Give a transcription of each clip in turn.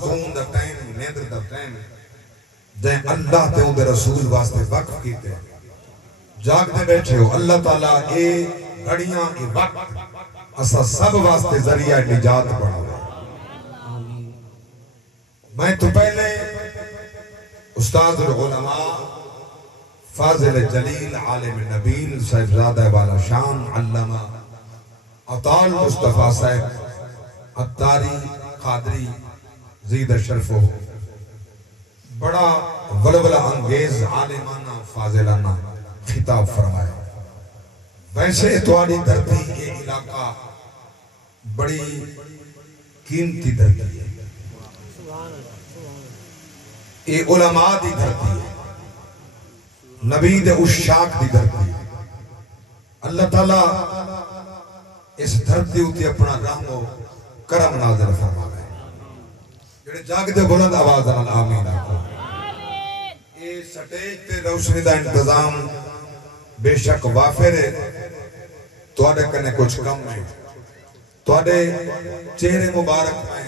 Soan the time نیندر the time جائیں اللہ تے اون دے رسول واسطے وقف کیتے جاگ دے بیٹھے ہو اللہ تعالیٰ اے گھڑیاں اے وقت اسا سب واسطے ذریعہ نجات بڑھا ہے۔ میں تو پہلے استاد العلماء فاضل جلیل عالم نبیل صاحبزادہ والا شان علامہ عطال مصطفیٰ صاحب عطاری قادری زید شرف ہو بڑا ولولہ انگیز عالمانہ فاضلانہ خطاب فرمایا۔ ویسے تواری دھرتی یہ علاقہ بڑی قیمتی دھرتی ہے، یہ علماء دی دھرتی ہے، نبی دے اشاق دی دھرتی ہے۔ اللہ تعالیٰ اس دھرتی ہوتی اپنا رحم و کرم نازل فرما ہے۔ جڑے جاگ دے بلند آواز آمین آکھو۔ یہ سٹیج تے روشنی دا انتظام بے شک وافر ہے، توڑے کنے کچھ کم ہے، توڑے چہرے مبارک میں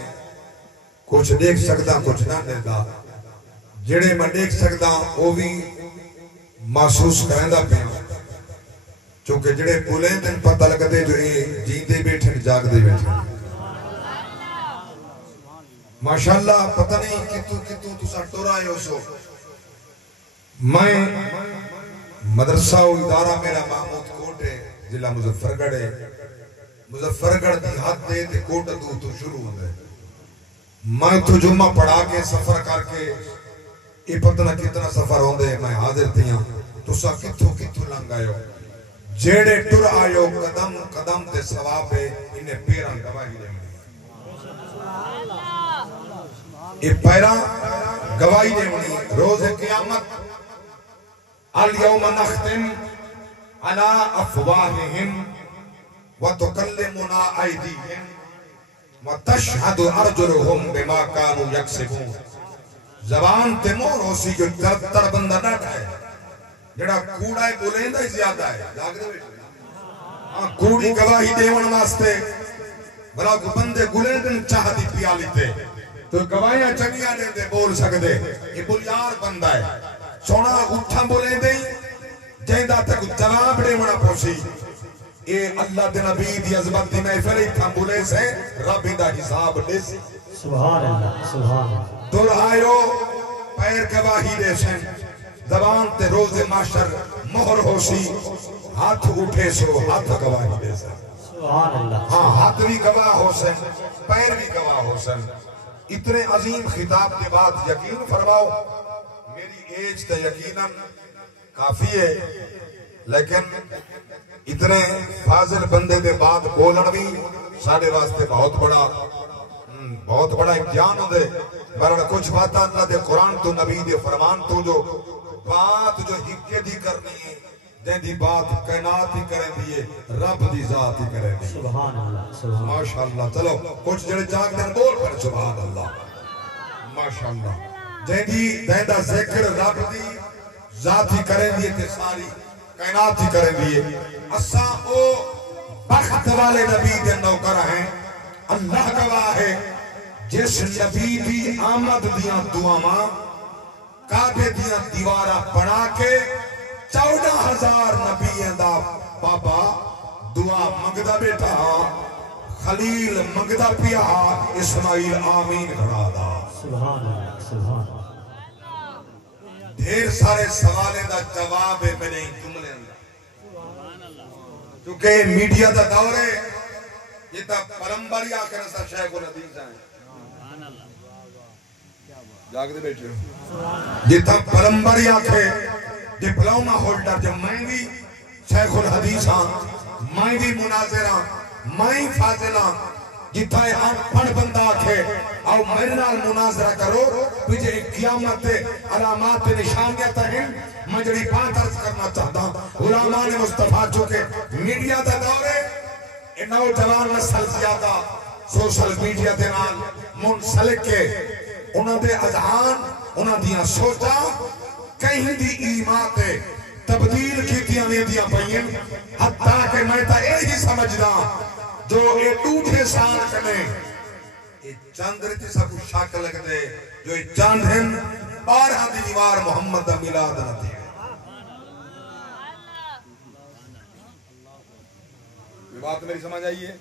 کچھ دیکھ سکتا کچھ نہ دیکھتا، جڑے میں دیکھ سکتا وہ بھی محسوس کرندہ پہ چونکہ جڑے بولیں دن پتہ لگتے جو یہ جیندے بیٹھے جاگ دے بیٹھے۔ ماشاءاللہ پتہ نہیں کتوں تسا ٹورا ہے اسو۔ میں مدرسہ و ادارہ میرا محمود کوٹ ہے، ضلع مظفرگڑھ ہے، مظفرگڑھ دی حد دے تے کوٹ تو شروع ہوتا ہے۔ میں تو جمعہ پڑھا کے سفر کر کے یہ پتہ نہ کتنا سفر ہوندے میں حاضر تھیاں تسا کتوں لنگ آئے ہو جیڑے ٹر آئے ہو قدم قدم تے ثواب ہے انہیں پیران گواہی دے ملی۔ یہ پیران گواہی دے ملی روز قیامت اليوم نختم على افواہہم وتکلمنا ایدیہم وتشہد ارجلہم بما کانوا یکسبون۔ زبان تے مور ہو سی جو تر بندہ ڈاٹا ہے جڑا کوڑا ہے بولیں ہی زیادہ ہے کوڑی گواہی دیون واسطے بلا کو بندے گلیں دن چاہ دی پیالی تے تو گواہیاں چنگیاں دے دے بول سکتے یہ بولیار بندہ ہے سونا اٹھا بولیں دے جہندہ تک جواب دے ونا پوسی اے اللہ دے نبی دی عظمت دی محفل اٹھا بولے سے رب دا حساب دے سی۔ سبحان اللہ سبحان اللہ۔ دور آئیو پیر گواہی دے سن زبان تے روز معاشر مہر ہو سی ہاتھ اٹھے سو ہاتھ گواہی دے سن۔ سبحان اللہ۔ ہاں ہاتھ بھی گواہ ہو سن پیر بھی گواہ ہو سن۔ اتنے عظیم خطاب کے بعد یقین فرماؤ میری ایج تے یقیناً کافی ہے لیکن اتنے فاضل بندے دے بعد بولن بھی ساڑھے واسطے بہت بڑا امتحان ہوں دے برحال کچھ باتاں اللہ دے قرآن تو نبی دے فرمان تو جو بات جو حقیقت دی کرنی ہے جن دی بات کائنات ہی کریں دیئے رب دی ذات ہی کریں دیئے۔ سبحان اللہ سبحان اللہ۔ ماشاءاللہ چلو کچھ جڑے جاگ دن بول پر سبحان اللہ ماشاءاللہ جن دی دہندہ ذکر رب دی ذات ہی کریں دیئے تے ساری کائنات ہی کریں دیئے۔ اساں او بخت والے نبی دے نوکر ہیں اللہ گواہ ہے جس نبی دی آمد دیاں دعاواں کعبے دیاں دیوارہ بنا کے 14,000 نبیوں دا بابا دعا منگدا بیٹا خلیل منگدا پیا اسماعیل آمین کھڑا دا۔ سبحان اللہ سبحان اللہ۔ ڈھیر سارے سوالے دا جواب ہے میں نے جملے اندر کیونکہ میڈیا دا دور ہے یہ تا پرمبری آکر ایسا شیخ الحدیث آئیں جاگ دے بیٹھے ہو یہ تا پرمبری آکر ڈپلومہ ہولڈر جب میں بھی شیخ الحدیث ہاں میں بھی مناظرہ میں فاضلہ جتا ہے ہم پڑھ بندہ آکھے او میرے نال مناظرہ کرو تجھے قیامت علامات نشانیت ہیں میں جڑی بات عرض کرنا چاہتا ہوں علماء مصطفیٰ چونکہ میڈیا دا دور ہے نوجوان نسل زیادہ سوشل میڈیا دے نال منسلک کے انہوں دے اذہان انہوں دیاں سوچا کہیں دی ایمان تے تبدیل کی دیا پہین حتیٰ کہ میں تا یہی سمجھنا جو اے ٹوٹے سال کنے یہ چند رہتے سب کو شاک لگ دے جو یہ چند ہیں 12 دیوار محمد دا میلاد نہ تھی یہ بات میری سمجھ آئی ہے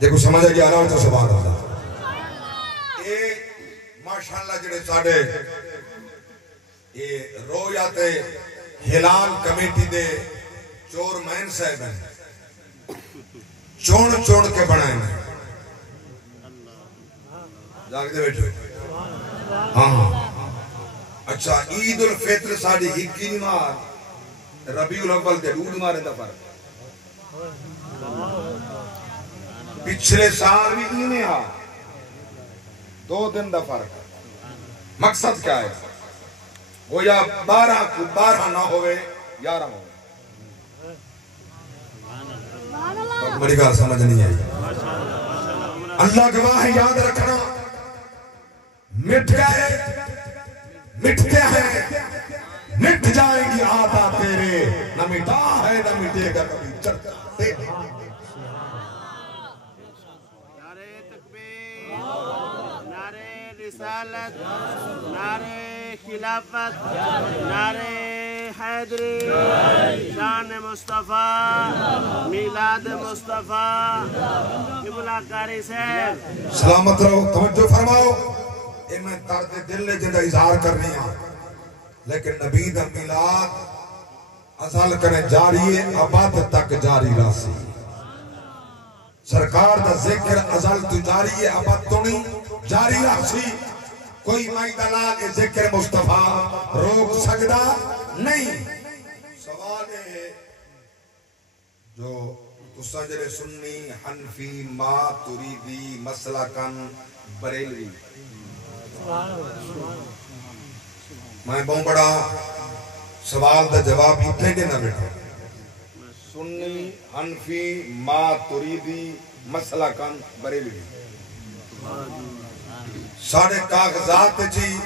دیکھو سمجھ آئی آرہا تو سبحان اللہ اے ماشاءاللہ جڑے ساڑے اے رویاتے ہلال کمیٹی دے چور مین صاحب ہیں چون کے بنائیں ہیں جاگ دے بیٹھو ہاں اچھا عید الفطر ساڑی ہکی نمار ربیع الاول دے دود مارے دا فرق پچھلے سال بھی نہیں ہاں 2 دن دا فرق مقصد کیا ہے وہ یا 12 نہ ہوئے 11 ہوئے بڑی گال سمجھ نہیں آئی اللہ گواہ ہے یاد رکھنا مٹ گئے مٹتے ہیں مٹ جائیں گی آتا تیرے نہ مٹا ہے نہ مٹے گا کبھی چرچا تیرے نعرے تکبیر نعرے رسالت نعرے خلافت نعرے حیدری شان مصطفیٰ میلاد مصطفیٰ قبلہ کاری صاحب سلامت رہو توجہ فرماؤ ان میں درد دل نے جنہ اظہار کرنی ہے لیکن نبی دا میلاد ازال کرنے جاری ہے اباد تک جاری راسی سرکار دا ذکر ازال تو جاری ہے اباد تو نہیں جاری راسی کوئی مائی دلال ذکر مصطفیٰ روک سکتا نہیں سوال ہے جو تسجر سنی حنفی ماتریدی مسلکن بریلوی میں بہت بڑا سوال دا جواب اتنے دینا بیٹھا سنی حنفی ماتریدی مسلکن بریلوی ساڑھے کاغذات جی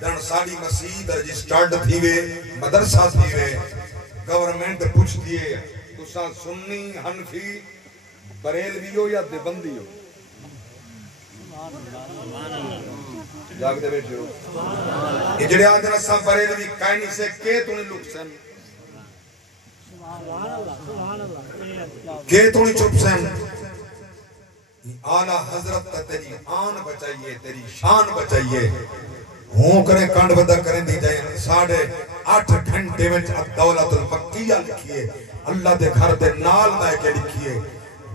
دن ساڑی مسیح رجسٹرڈ تھی وے مدرسہ تھی وے گورنمنٹ پوچھ دیئے تساں سنی حنفی بریلوی ہو یا دیبندی ہو جاگ دے بیٹھے ہو اجڑے آدھنا سا بریلوی کائنی سے کے تو نہیں لک سن کے تو نہیں چھپ سن آلہ حضرت تا تیری آن بچائیے تیری شان بچائیے ہوں کریں کانڈ بدہ کریں دی جائیں 8.5 گھنٹے میں دولت المکیہ لکھیے اللہ دے گھر دے نال دائے کے لکھیے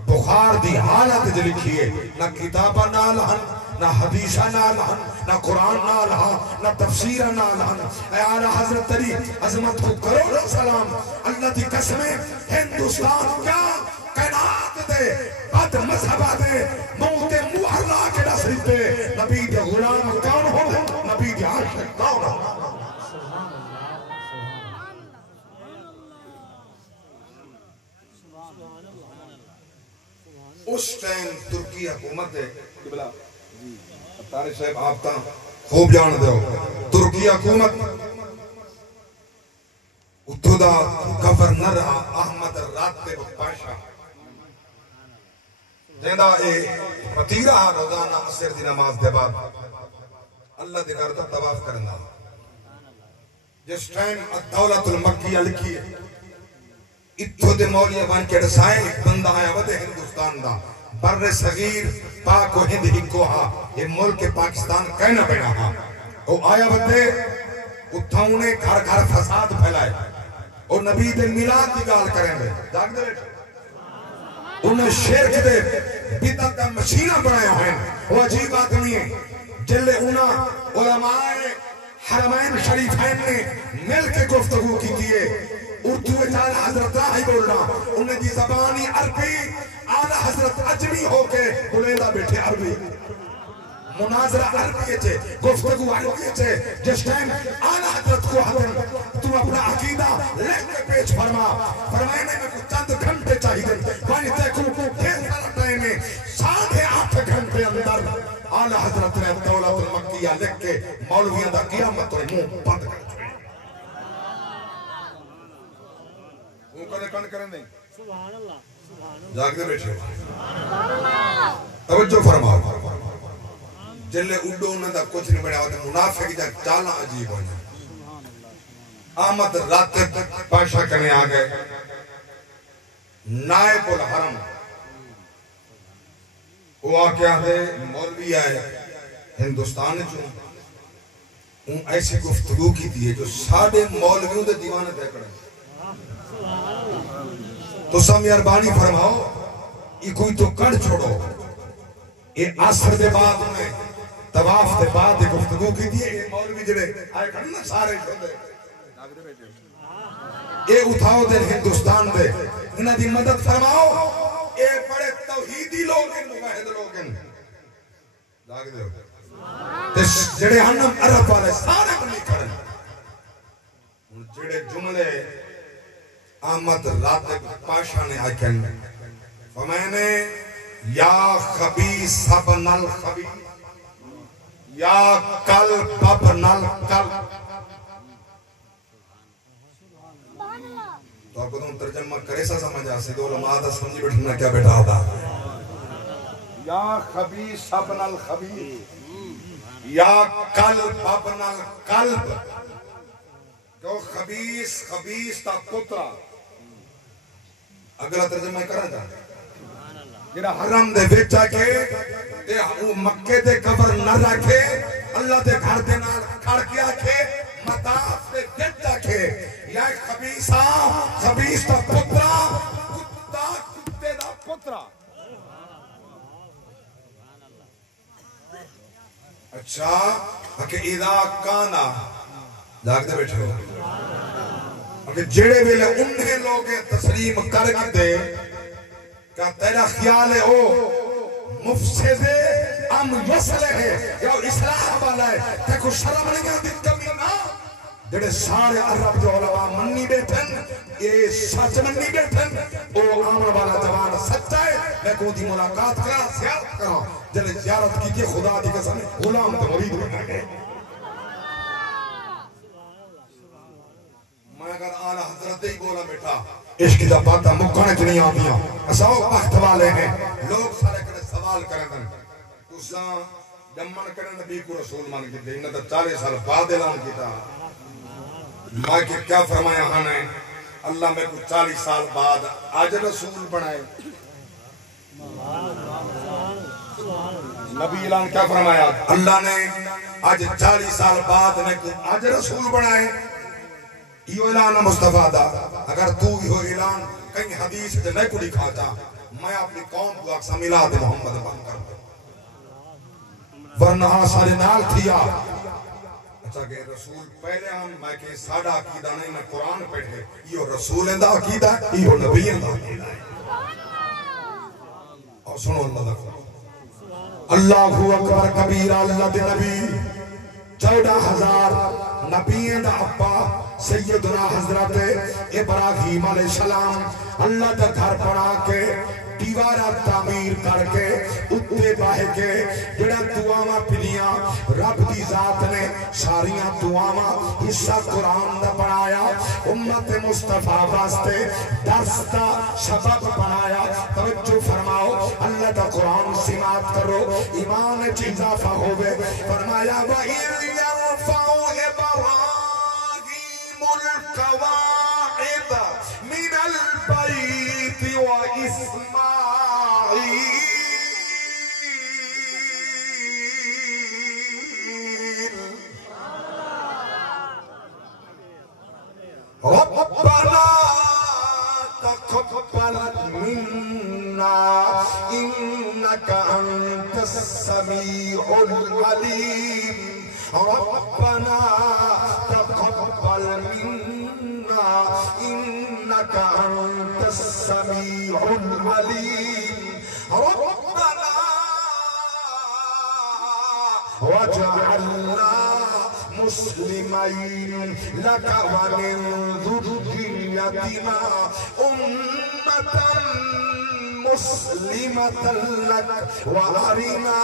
بخار دی حالت جو لکھیے نہ کتابہ نال ہن نہ حدیثہ نال ہن نہ قرآن نال ہن نہ تفسیر نال ہن اے آلہ حضرت تیری عظمت کو کروڑ سلام اللہ دی قسمیں ہندوستان کیا کائنات دے بد مذہبہ دے موت محرہ کے نصری دے نبی دے غلام کون ہو نبی دے عاشق کون ہو اس ٹائم ترکی حکومت ہے قبلہ تارے صاحب آپ تا خوب جان دے ہو ترکی حکومت اتھودا گورنر احمد راتب پاشا جیندہ اے مطیرہ روزانہ عصر دی نماز دے بعد اللہ دے گھر دا طواف کرنا جس ٹائم دولت المکیہ لکھی ہے اتھو دے مولیہ بان کے رسائے ایک بندہ آیا ودے ہندوستان دا بر صغیر پاک و ہند ہکو ہا یہ ملک پاکستان کہنا بینا ہا وہ آیا ودے اتھا انہیں گھر گھر فساد پھیلائے اور نبی دے میلاد کی گال کریں دے جاگ دے بیٹھے انہیں شرک دے بدعت کا مشینہ بنائے ہوئے وہ عجیب آدمی ہے جلے انہاں علماء حرمین شریفین نے مل کے گفتگو کی دیئے اردو اجال حضرت راہی بولنا انہیں دی زبانی عربی آلہ حضرت عجمی ہو کے بلیدہ بیٹھے عربی مناظرہ عربی چھے گفتگو عربی چھے جس ٹائم آلہ حضرت کو حضرت تو اپنا عقیدہ لے کے پیچ فرمائنے میں کچھ چند گھنٹے چاہیے وانی تیکو پھر سارا میں 8.5 گھنٹے اندر آلہ حضرت نے دولت المکیہ لکھ کے مولویاں دا قیامت اور منہ بند کر چھوئے وہ کدے کن کریں دیں جاگ دے بیٹھے توجہ فرماؤ جلے اڈو انہوں دا کچھ نہیں بڑھا ہوتا منافق جا چالا عجیب ہو جائے آمد رات پاشا کرنے آگئے نائب الحرم وہ آکے آدھے مولوی آئے ہندوستان چون ان ایسی گفتگو کی دیئے جو ساڑھے مولویوں دے دیوانے دے کریں تو سمیربانی فرماؤ یہ کوئی تو کڑ چھوڑو یہ عصر دے بعد میں طواف دے بعد گفتگو کی دیئے یہ مولوی جڑے آئے کھڑنا سارے چھوڑے اے اٹھاؤ دے ہندوستان دے انہاں دی مدد فرماؤ اے بڑے توحیدی لوگ ہیں موحد لوگ ہیں لاگ دے جڑے ہنم عرب والے سارے بنی کھڑے جڑے جملے آمد رات پاشا نے آئے کہنے فمانے یا خبیث ابن الخبیث یا قلب ابن القلب تو آپ کو تم ترجمہ کرے سا سمجھ آسے دو علماء دا سمجھی بیٹھنا کیا بیٹھا ہوتا یا خبیث ابن الخبیث یا قلب ابن القلب جو خبیث تا پترا اگلا ترجمہ کرنا چاہتا جیرا حرم دے بیچا کے دے مکے دے قبر نہ رکھے اللہ دے گھر دے نہ کھڑ کے آکھے مطاف دے دیتا کے یا خبیث تا پترا کتا کتے دا پترا اچھا کہ اذا کانا جاگ دے بیٹھے ہو کہ جڑے ویلے انہیں لوگ تسلیم کر کے دے کہ تیرا خیال ہے او مفسد ام یصلح ہے یا اصلاح والا ہے کہ کوئی شرم نہیں آتی کمی نہ جڑے سارے عرب جو علماء منی بیٹھن یہ سچ منی بیٹھن او آمن والا جوان سچا ہے میں کو دی ملاقات کرا زیارت کرا جلے زیارت کی کہ خدا دی قسم غلام تو مرید بنا گئے میں اگر آلہ حضرت ہی بولا بیٹھا عشق دا باتاں مکانے چ نہیں آتیاں اساو بخت والے ہیں لوگ سارے کرے سوال کریں دن تساں جمن کرے نبی کو رسول مان کے دے انہاں 40 سال بعد اعلان کیتا میں کہ کیا فرمایا ہاں نے اللہ میں کو 40 سال بعد آج رسول بنائے نبی اعلان کیا فرمایا اللہ نے آج 40 سال بعد نے آج رسول بنائے یہ اعلان مصطفیٰ دا اگر تو یہ اعلان کہیں حدیث سے نہیں کو دکھاتا میں اپنی قوم کو اکسا میلاد محمد بند کر دوں ورنہ سارے نال تھیا اچھا کہ رسول پہلے ہم میں کہ ساڑھا عقیدہ نہیں میں قرآن پڑھے یہ رسول اندہ عقیدہ یہ نبی اندہ عقیدہ ہے اور سنو اللہ دا اللہ اکبر کبیرہ اللہ دے نبی 14,000 نبی دا اپا سیدنا حضرت ابراہیم علیہ السلام اللہ دا گھر بنا کے دیوارہ تعمیر کر کے اتے باہے کے جڑا دعاواں پھلیاں رب دی ذات نے ساریاں دعاواں حصہ قرآن دا بنایا امت مصطفیٰ واسطے درس دا سبب بنایا توجہ فرماؤ اللہ دا قرآن سماعت کرو ایمان اضافہ ہوئے فرمایا وَإِذْ يَرْفَعُ إِبْرَاهِيمُ الْقَوَاعِدَ مِنَ الْبَيْتِ وَإِسْمَاعِيلُ رَبَّنَا تَقَبَّلْ مِنَّا إِنَّكَ أَنْتَ السَّمِيعُ الْعَلِيمُ رَبَّنَا تَقَبَّلْ مِنَّا إِنَّكَ أَنْتَ السَّمِيعُ الْعَلِيمُ رَبَّنَا وَاجْعَلْنَا مسلمين لك ومن ذريتنا أمة مسلمة لك وأرنا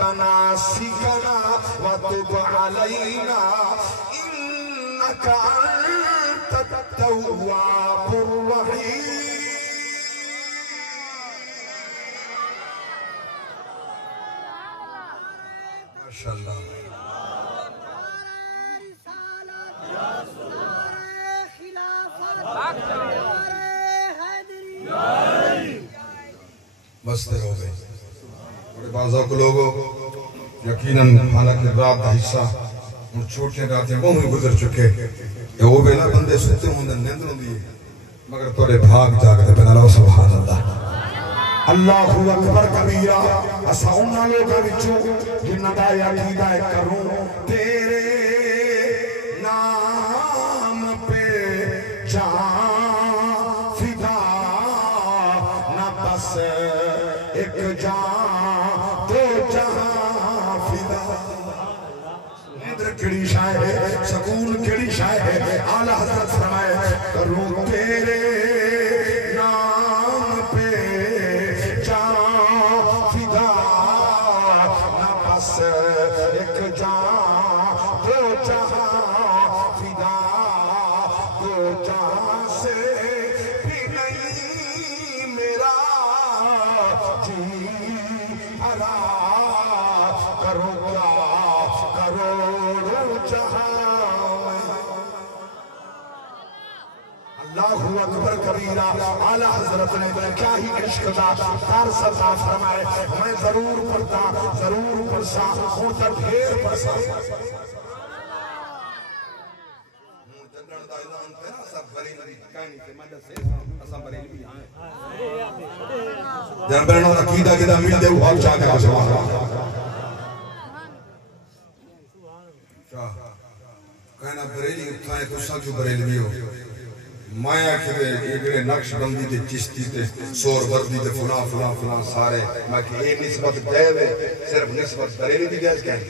مناسكنا وتب علينا إنك أنت التواب الرحيم بستے ہو گئے بڑے بازا کو لوگوں یقیناً حالانکہ رات کا حصہ ان چھوٹے راتیں وہ ہی گزر چکے کہ وہ بینا بندے ستے ہوں دن نیند ہوں دیئے مگر توڑے بھاگ جاگتے بنا لو سبحان اللہ اللہ اکبر کبیرہ اسا انہا لوگا وچوں جنہ دا یقیدہ کروں تیرے نام پہ جان فدا نہ بس ایک جان دو جہاں فدا نیندر کڑی شاہ ہے سکون کڑی شاہ ہے اعلیٰ حضرت فرمائے کروں تیرے نام پہ جان فدا نہ بس ایک جان دو جہاں فدا دو جہاں سے بھی نہیں میرا جی ہرا کرو کیا کروڑوں جہاں اللہ اکبر کبیرہ اعلیٰ حضرت نے کیا ہی عشق دا دار سردا فرمائے میں ضرور پڑھتا ضرور پڑھسا ہوں تر ڈھیر پڑھسا جناب بہنوں عقیدہ کدہ مل دے وہ چاہ کے بسوا کہنا بریلی اٹھائیں تو سا جو بریل بھی ہو مایا کدے ایکڑے نقش بندی دے چشتی دے سور وردی دے فلان سارے میں کہ ایک نسبت دے دے صرف نسبت بریلی دی جائز کہیں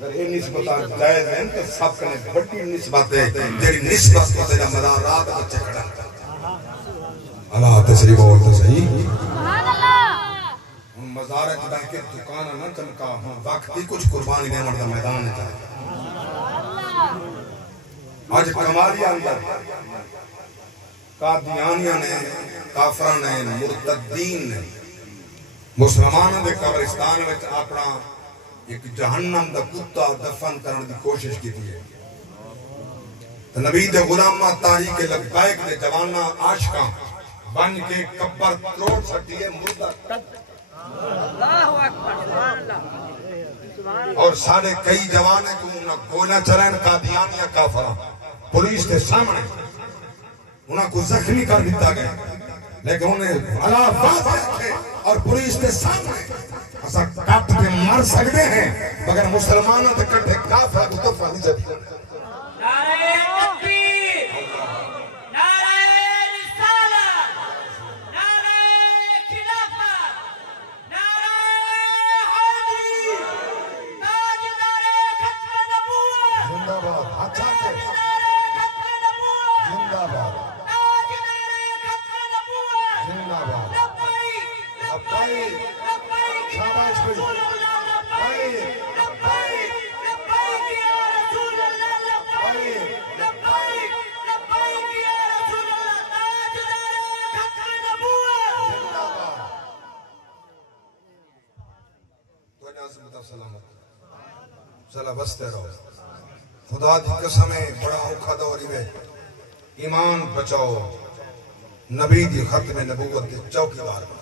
اگر یہ نسبتان جائز ہیں تو سب کنے بڑی نسبت ہے تیری نسبت کو تیرا مدارات بچے کھڑا اللہ تسریف بولتا صحیح ہم مزارت بہ کے دکانہ نہ چمکا ہم وقتی کچھ قربانی دے مرد میدان جائے آج کمالی اندر قادیانیاں نے کافران نے مرتدین نے مسلمانوں دے قبرستان میں اپنا ایک جہنم دا کتا دفن کرنے دی کوشش کی تھی نبی دے غلامہ تاریخ لبائک دے جوانہ عاشقاں بن کے قبر تروڑ سکتی ہے مردہ کٹ اور سارے کئی جوانے کو انہاں گولہ چرین قادیانیاں کافران پولیس کے سامنے انہاں کو زخمی کر دیتا گئے لیکن انہیں علا واضح تھے اور پولیس کے سامنے اسا کٹ کے مر سکتے ہیں مگر مسلمانوں تے کٹے کافر کو دفع نہیں جاتی نعرہ تکبیر نعرہ رسالت نعرہ خلافت نعرہ حیدری تاجدار ختم نبوت زندہ باد اچھا تاجدار ختم نبوت زندہ باد تاجدار ختم نبوت زندہ باد لبیک لبیک شاباش بھائی رسول اللہ لبیک لبیک لبیک یا رسول اللہ لبیک لبیک لبیک یا رسول اللہ تاجدار ختم نبوت زندہ باد تو نازمتا سلامت چلا بستے رہو خدا دی قسمیں بڑا اوکھا دوری میں ایمان بچاؤ نبی دی ختم نبوت دی چوکیدار بنو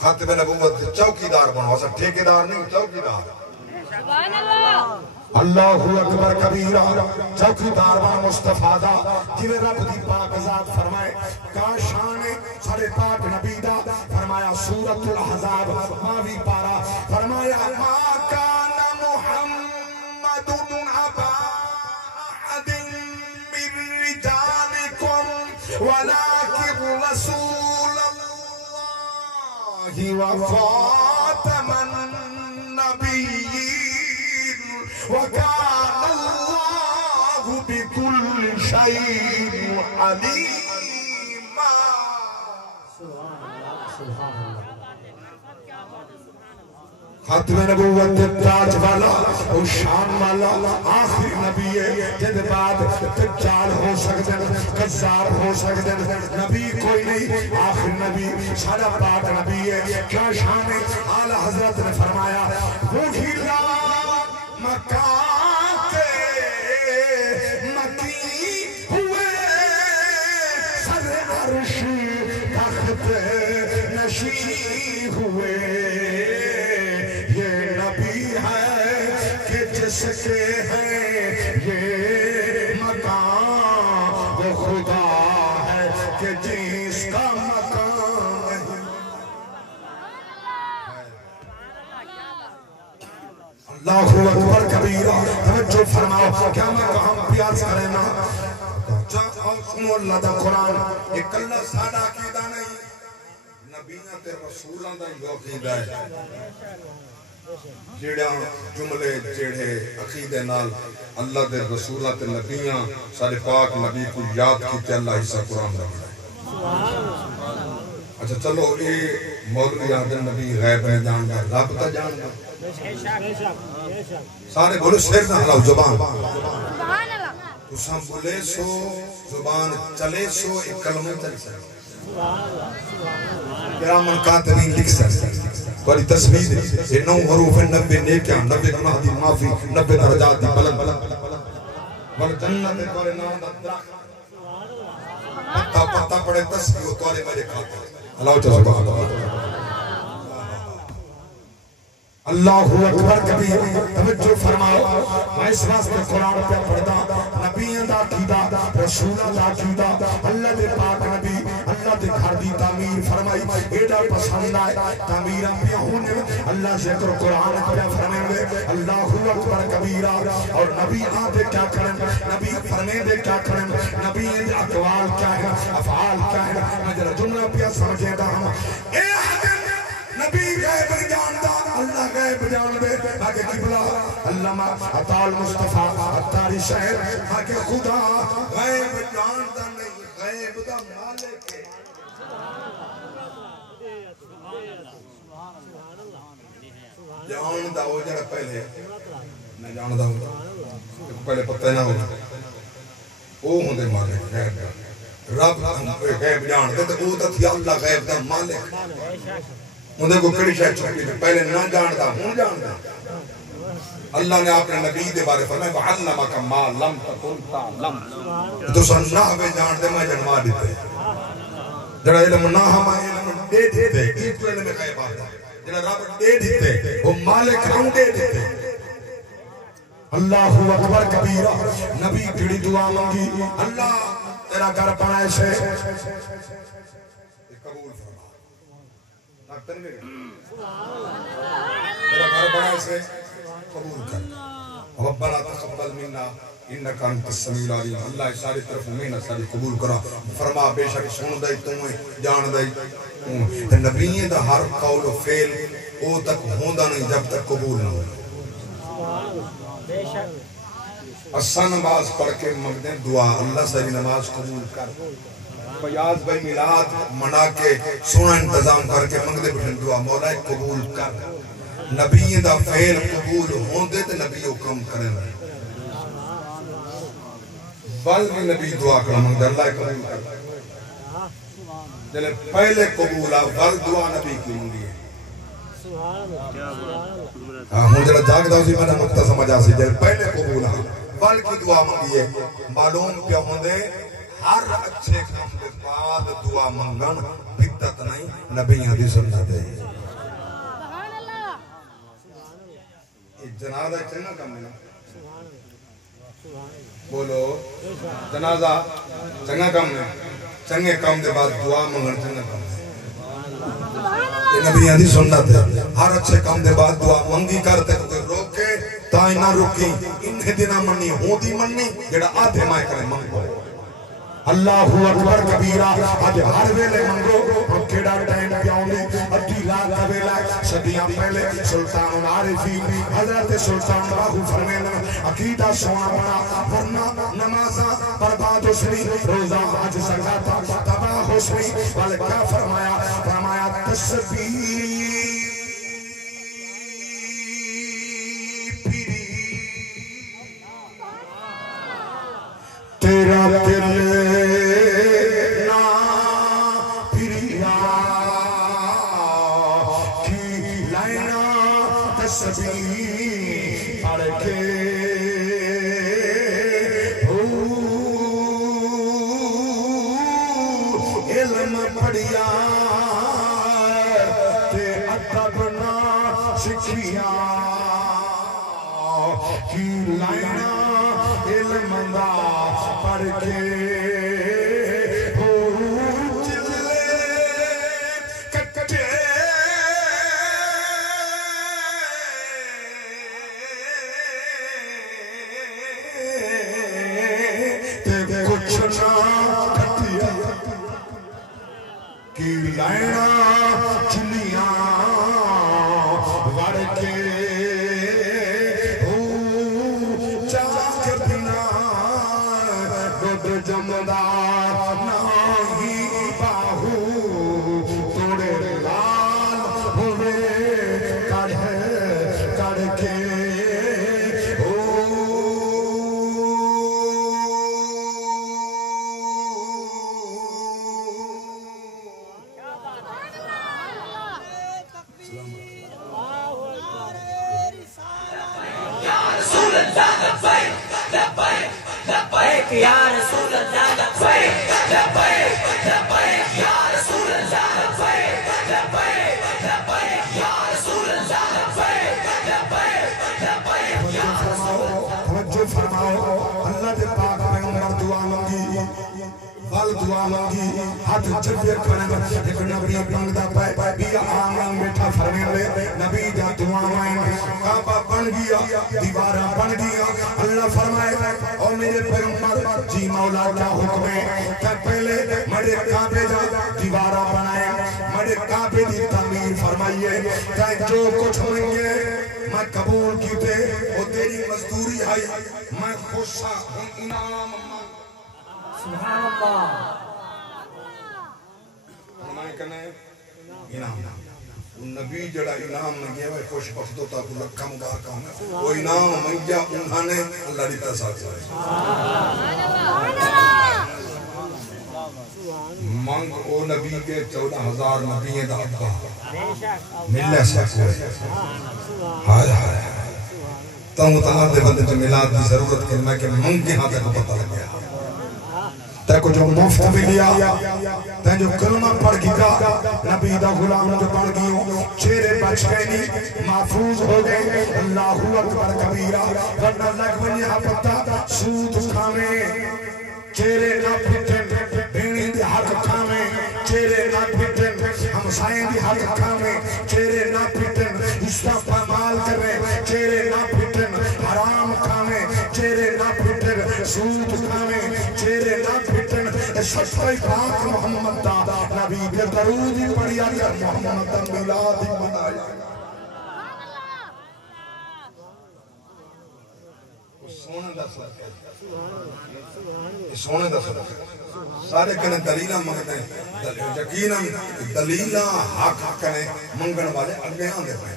ختم نبوت دی چوکیدار بنو اسا ٹھیکیدار نہیں چوکیدار اللہ اکبر کبیرہ چوکیدار بن مصطفیٰ دا جوے رب دی پاک ذات فرمائے کاشان سارے پاک نبی دا فرمایا سورۃ الاحزاب ماوی پارا فرمایا ما کان محمد ابا احد من رجالکم ولکن رسول اللہ وخاتم النبیین وكان الله بكل شيء عليما ختم نبوت تاج والا اور شان والا آخری نبی ہے جد بعد دجال ہو سکتے ہیں قذاب ہو سکتے ہیں نبی کوئی نہیں آخری نبی سارا پاک نبی ہے کیا شان ہے اعلیٰ حضرت نے فرمایا وہی لا مکان کے نشین ہوئے یہ نبی ہے کہ جس کے ہیں یہ مکان وہ خدا ہے کہ جس کا مکان اللہ اکبر کبیرہ توجہ فرماؤ کیا میں کہاں پیاس کریں نا سنو اللہ دا قرآن ایک اللہ سادہ عقیدہ نہیں نبیاں تے رسولاں دا ہی عقیدہ ہے جڑا جملے جڑے عقیدے نال اللہ دے رسولاں تے نبیاں سارے پاک نبی کو یاد کیتے اللہ حصہ قرآن رکھتا ہے اچھا چلو یہ مولوی آدم نبی غیب نے جان گا رب تا جان گا سارے بولو شیر نہ ہلاؤ زبان تساں بولے سو زبان چلے سو ایک کلمہ چل سکتا کرامن کاتبین لکھ سکتا تھوڑی تصویر یہ 9 حروف 90 نیکیاں 90 گناہ دی معافی 90 درجات دی بلند ول جنت تورے نام دا درخت پتا پتا پڑے تصویر تورے میرے کھاتے اللہ سبحان اللہ اکبر کبیر توجہ فرماؤ میں اس واسطے قرآن پہ پڑھدا نبیوں دا عقیدہ رسولاں دا عقیدہ اللہ دے پاک نبی اللہ دے گھر دی تعمیر فرمائی ایڈا پسند آئے تعمیراں پہ ہونے اللہ ذکر قرآن پہ فرمائے اللہ اکبر کبیرہ اور نبی آتے کیا کریں نبی فرمے دے کیا کریں نبی اقوال کیا ہے افعال کیا ہے میں ذرا جملہ پہ سمجھے دا ہم اے نبی غیب جاندا اللہ غیب جان دے آگے قبلہ علامہ عطا المصطفیٰ عطاری شہر آگے خدا غیب جاندا نہیں غیب دا مالک ہے جاندا ہو جڑا پہلے میں جاندا ہوں پہلے پتہ نہ ہو او ہوندے مالک غیب رب غیب جان دے تے او تے اللہ غیب دا مالک انہیں کو کڑی شاید چھوٹی تھی پہلے نہ جانتا ہوں جانتا اللہ نے اپنے نبی دے بارے فرمائے وَعَلَّمَكَ مَا لَمْ تَكُنْ تَعْلَمْ تو سن نحوے جانتے میں جنما دیتے جڑا علم نہ ہمیں علم دے دیتے ایک تو علم غیب آتا جڑا رب دے دیتے وہ مالک ہم دے دیتے اللہ اکبر کبیرہ نبی کڑی دعا مانگی اللہ تیرا گھر بنائے سے قبول میرا گھر بڑا اسے قبول کر ربنا تقبل منا انکا انت السمیع العلیم اللہ ساری طرف محنت ساری قبول کرا فرما بے شک سن دائی تمہیں جان دائی نبیین دا ہر قول و فعل او تک ہوندا نہیں جب تک قبول نہ ہو اسا نماز پڑھ کے مانگتے دعا اللہ ساری نماز قبول کر فیاض بھائی میلاد منا کے سونا انتظام کر کے منگدے بٹھن دعا مولا قبول کر نبی دا فعل قبول ہوندے تے نبی حکم کریں بل بھی نبی دعا کرا منگدے اللہ قبول کر جلے پہلے قبول آ بل دعا نبی کی منگی ہے ہوں جلے جاگ دا اسی میں نے مقتہ سمجھا سی جلے پہلے قبول آ بل کی دعا منگی ہے معلوم کیا ہوندے ہر اچھے کام کے بعد دعا منگن بدعت نہیں نبیوں دی سنت ہے جنازہ چنگا کام ہے بولو جنازہ چنگا کام ہے چنگے کام دے بعد دعا منگن چنگا کام ہے یہ نبیوں دی سنت ہے ہر اچھے کام دے بعد دعا منگی کرتے کوئی روکے تائیں نہ روکی انہیں دینا منی ہوں دی منی جڑا آدھے مائے کرے منگو اللہ اکبر کبیرہ آج ہر ویلے منگو ہم کیڑا ٹائم پیاؤں گے ادھی رات کا ویلہ صدیاں پہلے سلطان العارفین حضرت سلطان باہو فرمینا عقیدہ سونا بنا ورنہ نمازہ برباد حسنی روزہ حج زکاة تباہ حسنی والے کیا فرمایا فرمایا تسبیح تیرا دل علم پڑھیا سکھیاں کی لائنا علم دا پڑھ کے ہو چلے کٹے تے کچھ نہ کھٹیا کی لائنا چلیاں وڑ کے جمدار نہیں باہو توڑے لال ہوئے کڑھ کے یا رسول اللہ لبیک لبیک لبیک یا رسول اللہ لبیک لبیک لبیک یا رسول اللہ لبیک لبیک لبیک یا توجہ فرماؤ اللہ دے پاک پیغمبر دعا مانگی وال دعا مانگی ہاتھ جبے کرن ایک نبی منگدا پے بیا آمن بیٹھا فرماوے نبی دا دعاواں کعبہ بن گیا دیواراں بن گیا اللہ فرمائے او میرے پیغمبر جی مولا کیا حکم ہے کہ پہلے مڑے کعبے دا دیواراں بنائے مڑے کعبے دی تعمیر فرمائیے کہ جو کچھ منگے میں قبول کیتے وہ تیری مزدوری ہے میں خوش ہوں انعام سبحان اللہ فرمائے کنے انعام نبی جڑا انعام منگیا ہے خوش بخت ہوتا کو لکھا مبارکہ ہوں وہ انعام منگیا انہوں نے اللہ دیتا ساتھ مانگ او نبی کے 14,000 نبی دا ابا ملے سکتے ہائے ہائے تو مطلب دے بندے جو ملاد دی ضرورت کرنا کہ منگی ہاں تک پتہ لگ گیا تے کو جو مفت ملیا تے جو کلمہ پڑھ گیا نبی دا غلام جو پڑھ گئے چہرے بچ گئے نہیں محفوظ ہو گئے اللہ اکبر کبیرہ ورنہ لگ بنیا پتہ سود کھاویں چہرے نہ پھٹن بینی دی حق کھاویں چہرے نہ پھٹن ہمسائیں دی حق کھاویں چہرے نہ پھٹن اسراف پامال کریں چہرے نہ پھٹن حرام کھاویں چہرے نہ پھٹن سود کھاویں چہرے نہ پھٹن سچائی پاک محمد دا نبی کے درود ہی پڑھیا کر محمد دا میلاد ہی منایا سونے دا سونے دا سارے کنے دلیلہ منگتے ہیں یقینا دلیلہ حق کنے منگن والے اگے آنے پائے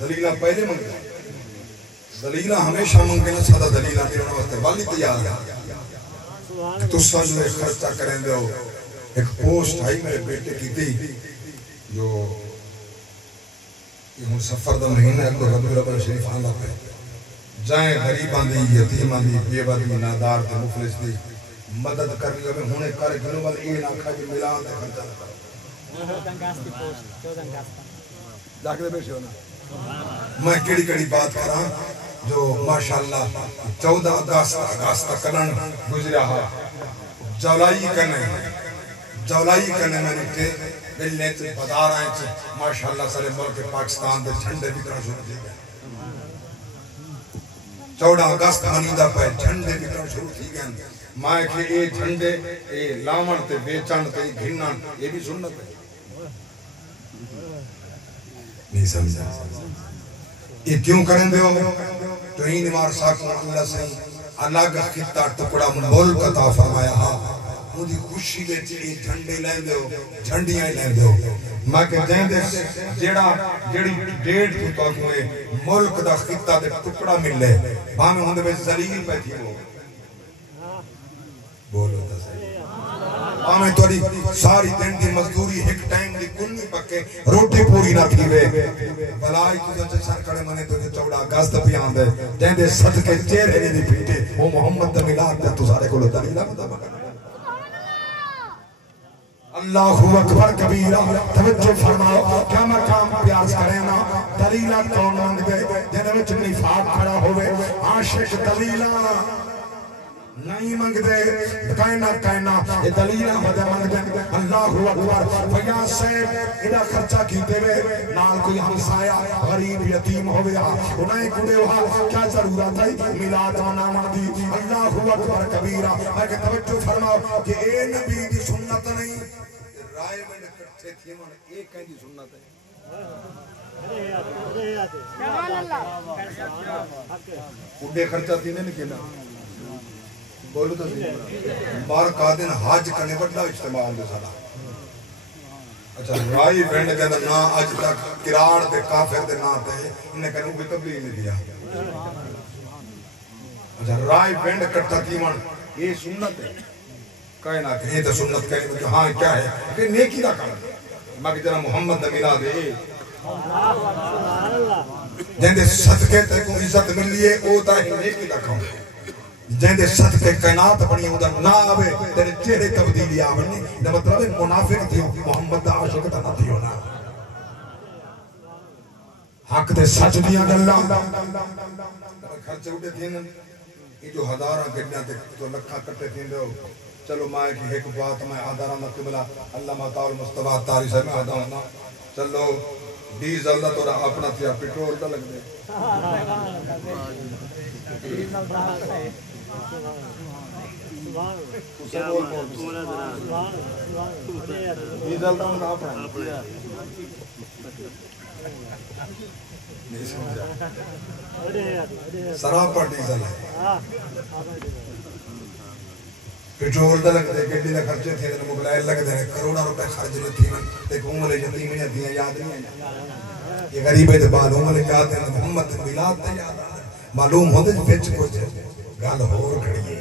دلیلہ پہلے منگتے ہیں دلیلہ ہمیشہ منگنا سادہ دلیلہ دینا واسطے والی تیار ہے کہ تُسا جو ایک خرچہ کریں دے ہو ایک پوسٹ آئی میرے بیٹے کی تھی جو یہ ہوں سفر دا مہینہ ہے تو رب رب شریف آندا پہ جائیں غریبان دی یتیمان دی بیوہ دی نادار دی مفلس دی مدد کرنی لگے ہونے کر گنو بل این آکھا جی ملان دے خرچہ لگا جاکے بیشے ہونا میں کڑی بات کرا جو ماشاءاللہ 14 اگست کرن گزریا ہے جولائی کنے میں نے ملنے سے بازار آئیں سے ماشاءاللہ سارے ملک پاکستان دے جھنڈے بھی طرح شروع کی گئے 14 اگست منیدہ پہ جھنڈے بھی طرح شروع کی گئے مائے کہ اے جھنڈے اے لامن تے بیچان تے گھنن یہ بھی سنت ہے نہیں سمجھا یہ کیوں کریں دے ہو تو ہی نمار ساکم اللہ سے الگ خطہ ٹکڑا ملک عطا فرمایا مجھے خوشی بیچے یہ جھنڈے لیں دے ہو جھنڈیاں لیں دے ہو میں کہ دیں دے جیڑی ڈیڑھ تو تاک ہوئے ملک دا خطہ دے ٹکڑا مل لے ہمیں ہوندے میں ذلیل بیٹھی ہو بولو دا صحیح ہمیں توڑی ساری دن دی مزدوری ایک ٹائم دی کنی پکے روٹی پوری نہ تھیوے بلائی تو جنچے سر کڑے منے تو 14 اگست پہ آن دے دیں دے صدقے چہرے نہیں پیٹے وہ محمد دا ملاد دے تو سارے کو دلیلہ مدہ مگر اللہ اکبر کبیرہ توجہ فرماؤ کیا مقام پیاس کریں نا دلیلہ کون مانگ دے جنہیں وچ نفاق کھڑا ہوئے عاشق دلیلہ نہیں مانگ دے کائنا یہ دلیلہ بدے مانگ دے اللہ اکبر فیاض صاحب ادھا خرچہ کیتے ہوئے نال کوئی ہمسایا غریب یتیم ہویا انہیں کڑے ہوا کیا ضرورت ہے میلاد آنا ماندی اللہ اکبر کبیرہ میں کہ توجہ فرماؤ کہ اے نبی دی سنت نہیں رائے میں کٹھے تھے من ایک کہیں دی سنت ہے اڈے خرچہ تھی نہیں کہنا بولو تو بار قادن حاج کرنے بڑا اجتماع ہوندے سارا اچھا رائی بینڈ کے اندر نا اج تک کراڑ دے کافر دے نا تے انہیں کہنے کوئی تبلیغ نہیں دیا اچھا رائی بینڈ کٹھا تھی من یہ سنت ہے کہنا کہ یہ تو سنت کہنے کہ ہاں کیا ہے کہ نیکی دا کام میں کہ جنہ محمد دا ملا دے جن دے صدقے تے کو عزت ملیے او تا ہی نیکی دا کام جن دے صدقے کائنات بنی ہوں دا نا آوے تیرے چہرے تبدیلی آوے دا مطلب ہے منافق تھیو محمد دا عاشق تا نہ تھیو نا حق دے سچ دیاں گلاں خرچے اٹھے تھے یہ جو ہزاراں گڈیاں تے جو لکھاں کٹے تھیندے ہو چلو ماں کی ایک بات میں آدھاراں دا قبلہ علامہ تعالی مصطفیٰ تاری سے میں آدھا ہونا چلو ڈیزل دا تو اپنا تھیا پیٹرول دا لگ دے ڈیزل دا ہونا اپنا سراپا ڈیزل ہے پیٹرول دا لگ دے گڈی دا خرچے تھے موبائل لگ دے کروڑا روپے خرچ لے تھی تے عمر یتیم نے دیا یاد نہیں ہے یہ غریب ہے تے بعد عمر یاد ہے محمد میلاد تے یاد معلوم ہوندے وچ کچھ گل ہور کھڑی ہے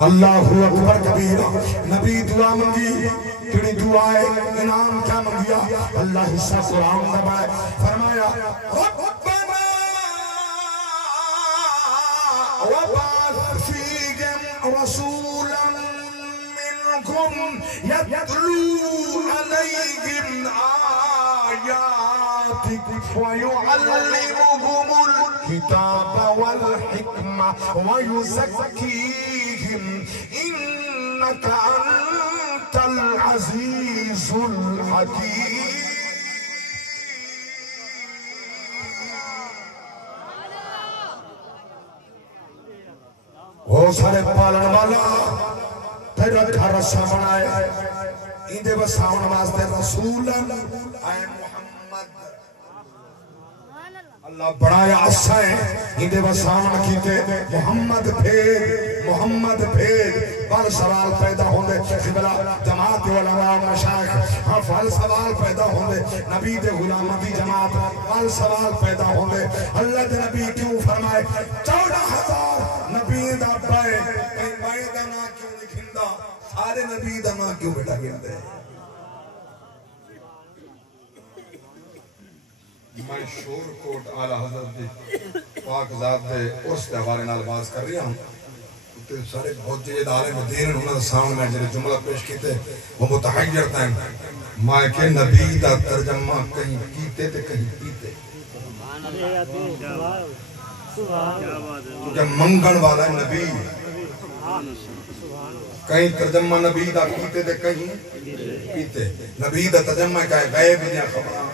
اللہ اکبر کبیرہ نبی دعا منگی کیڑی دعا ہے انعام کیا منگیا اللہ حصہ قرآن دبائے فرمایا ربنا وبعث فیہم رسولا منکم یتلو علیہم آیاتک ویعلمہم الکتاب والحکمہ ویزکیہم انک انت العزیز الحکیم وہ سارے پالن والا تیرا گھر رسا بنائے اندے بساؤن واسطے رسول آئے محمد اللہ بڑھایا اسائیں اندے بساؤن کیتے محمد پھیر بل سوال پیدا ہوندے قبلہ جماعت علماء مشایخ ہاں فل سوال پیدا ہوندے نبی دے غلامتی جماعت فل سوال پیدا ہوندے اللہ دے نبی کیوں فرمائے 14,000 نبی دا پائے کہیں پائے دا نا کیوں لکھندہ سارے نبی دا نا کیوں بیٹا گیا میں شور کوٹ آلہ حضرت دی پاک ذات دے اس دے حوالے نال باز کر رہا ہوں سارے بہت جید عالم دین انہوں نے سامنے میں جنہیں جملہ پیش کیتے وہ متحیر تھے ماں کے نبی دا ترجمہ کہیں کیتے تے کہیں پیتے کیونکہ منگن والا ہے نبی کہیں ترجمہ نبی دا کیتے تے کہیں پیتے نبی دا ترجمہ کہا ہے غیب دیا خبران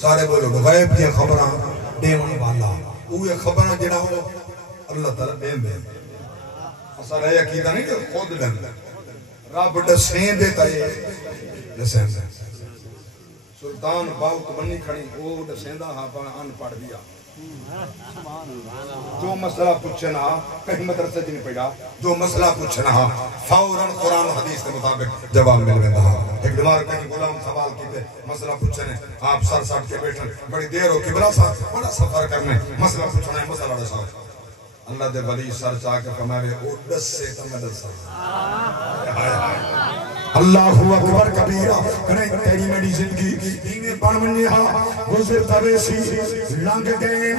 سارے بولو غیب دیا خبران دیون والا وہ خبران جڑا ہو اللہ تعالیٰ دین دے اصلا رہے عقیدہ نہیں کہ خود دن رب ڈسین دیتا ہے ڈسین دے سلطان باوت بنی کھڑی وہ ڈسین دا ہاں پانا ان پڑھ دیا جو مسئلہ پوچھنا کہیں مدرسے جنہیں پڑھا جو مسئلہ پوچھنا فوراً قرآن حدیث کے مطابق جواب مل گیا تھا ایک دمار کہیں غلام سوال کیتے مسئلہ پوچھنے آپ سر ساٹھ کے بیٹھن بڑی دیر ہو کبرا سا بڑا سفر کرنے مسئلہ پوچھنا ہے مسئلہ رسا اللہ دے ولی سر چاہ کے فرمائے او دس سے تمہیں دس اللہ اکبر کبیرہ کریں تیری میری زندگی دینے بن منیہا گزر تویسی لنگ گئے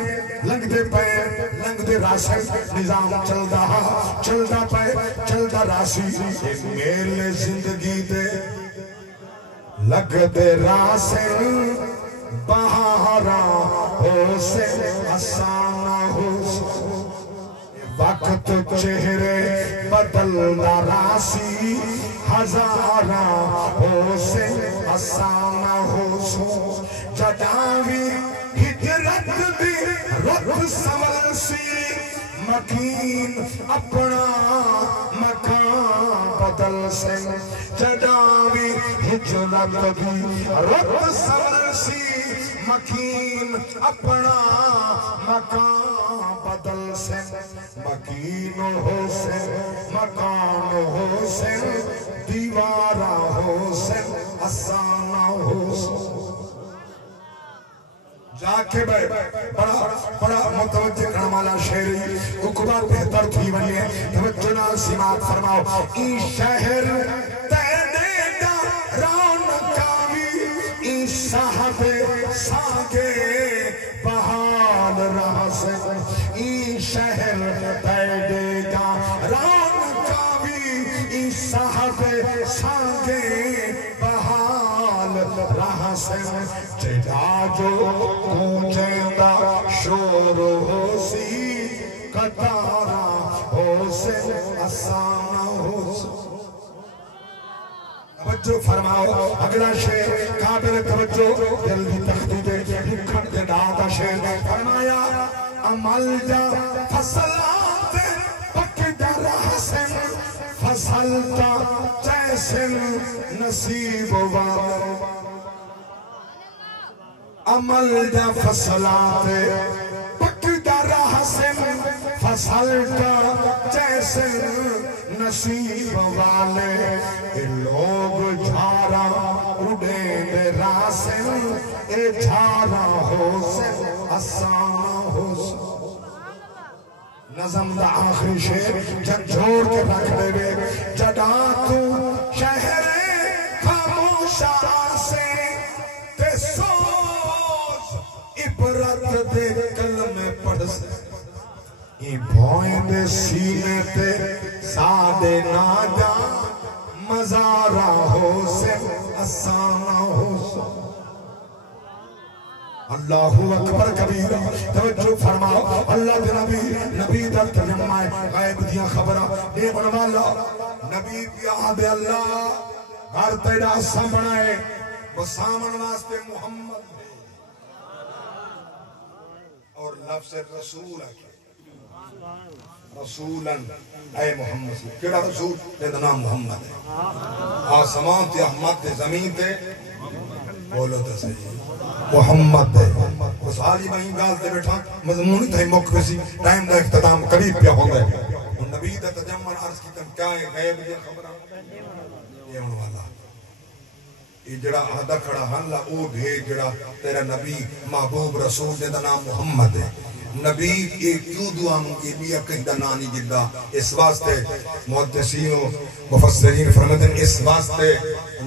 لنگ دے پیر لنگ دے راسی نظام چل دا پیر چل دا راسی میرے زندگی دے لگ دے راسن بہارا ہو سے آسانہ ہو وقت چہرے بدلنا راسی ہزارہ ہو سے آسانہ ہو سو جداوی ہجرت دی رت سمل سی مکین اپنا مکان بدل سے جداوی ہجرت دی رت سمل سی مکین اپنا مکان بدل سے مکین ہو سے مکان ہو سے دیوارہ ہو سے آسانہ ہو سے جا کے بڑا متوجہ کرنے والا شہری اقبا بہتر تھی بنی ہے توجہ نال سماعت فرماؤ ای شہر تینے دا رونقاوی ای صاحب ساگے بحال رہا سے ای شہر تینے دا رونقاوی ای صاحب ساگے بحال رہا سے جڑا جو گونجیندہ شور ہو سی قطارہ ہو سے آسانہ ہو سی توجہ فرماؤ اگلا شعر قابل توجہ دل کی تختی دے لکھن دے دادا شعر فرمایا عمل جا فصلات پک در حسن فصلتا جیسن نصیب والے عمل دا فصلات پکدر حسن فصلتا جیسے نصیب والے اے لوگ جھارا اڑے دے راسن اے جھارا ہو سے آسانہ ہو سے نظم دا آخری شعر جب جوڑ کے رکھ دے بے جدا تو شہر خاموشہ سے تے سوچ عبرت دے کلمے پڑھ سے یہ بھوئیں دے سینے تے سادے ناجا مزارہ ہو سے آسانہ ہو سے اللہ اکبر کبیر توجہ فرماؤ اللہ دے نبی در تجمع غیب دیاں خبرہ اے بنوالا نبی بیاد اللہ گھر تیرا سامنے وہ سامن واسطے محمد اور لفظ رسول ہے رسولاً اے محمد سے کیڑا رسول تیرا نام محمد ہے آسمان تے احمد تے زمین تے بولو تے صحیح محمد ہے اس حالی میں گال تے بیٹھا مضمونی تھا مقبسی ٹائم دا اختتام قریب پہ ہوں گے نبی دا تجمع عرض کی تم کیا ہے غیب دیا خبرہ یہ انہوں والا یہ جڑا آدھا کھڑا حاللہ او بھی جڑا تیرا نبی محبوب رسول دے دا نام محمد ہے نبی ایک کیوں دعا مونگی بیا کہیں دا نانی جدہ اس واسطے محدثین و مفسرین فرمدن اس واسطے